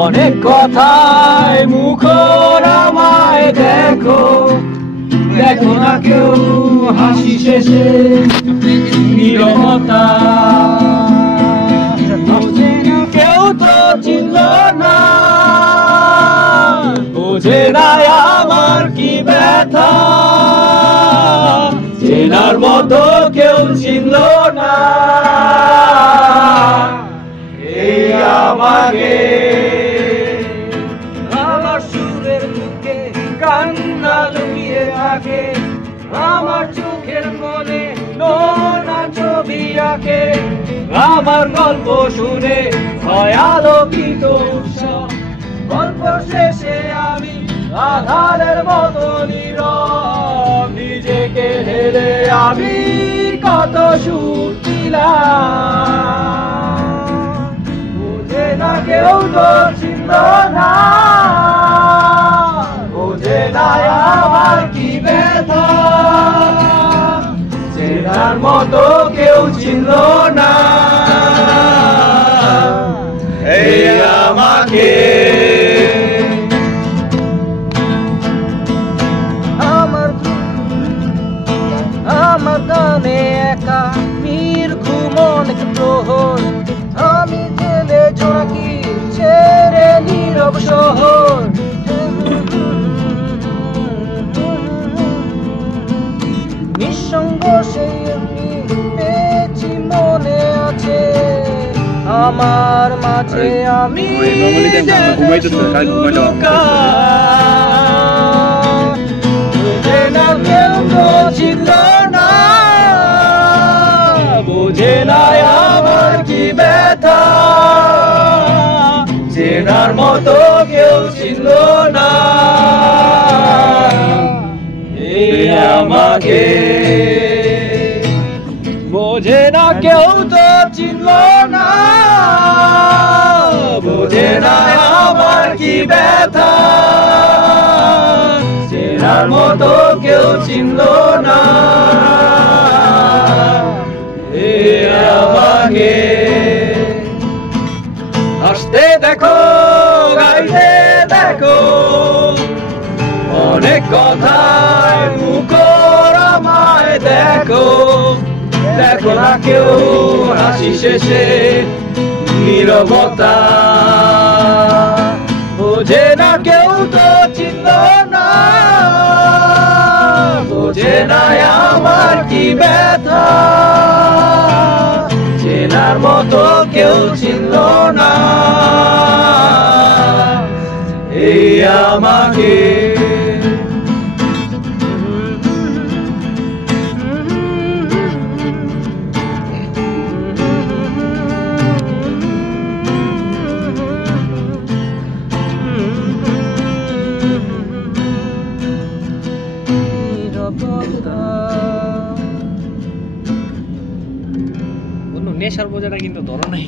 অনেক কথায় মুখর আমায় দেখো, দেখো না কেউ হাসি শেষে নীরবতা। কেউ তো চিনল না, বোঝে না আমার কি ব্যথা, চেনার মতো কেউ চিনল না এই আমাকে। আমার সুরের মুখে কান্না লুকিয়ে থাকে, আমার চোখের মনে নোনা ছবি আঁকে, আমার গল্প শুনে হয় আলোকিত উৎসব। গল্প শেষে আমি আধারের মতো নীরব, নিজেকে ঢেলে আমি কত সুর দিলাম। বোঝে না কেউ তো চিনল না, বোঝে না আমার কি ব্যথা, চেনার মতো কেউ চিনল না এই আমাকে। আমার গানে একা মীর ঘুম অনেক প্রহর, আমি জেলে জোনাকি ছেড়ে নীরব শহর। নিঃসঙ্গ সেই আমি পেয়েছি মনে আছে, আমার মাঝে আমি চিনল না, বোঝে না আমার কি ব্যথা, চেনার মতো কেউ চিনল না এই আমাকে। বোঝে না কেউ তো চিনল না, বোঝে না আমার কি ব্যথা, চেনার মতো কেউ চিনল না এই আমাকে। হাসতে দেখো, গাইতে দেখো, অনেক কথায় মুখর আমায় দেখো, দেখো না কেউ হাসি শেষে নীরবতা। বোঝে না কেউ তো চিনল না, বোঝে না আমার কি ব্যথা, চেনার মতো কেউ চিনল না এই আমাকে। নেশার বোঝাটা কিন্তু ধরো নাই।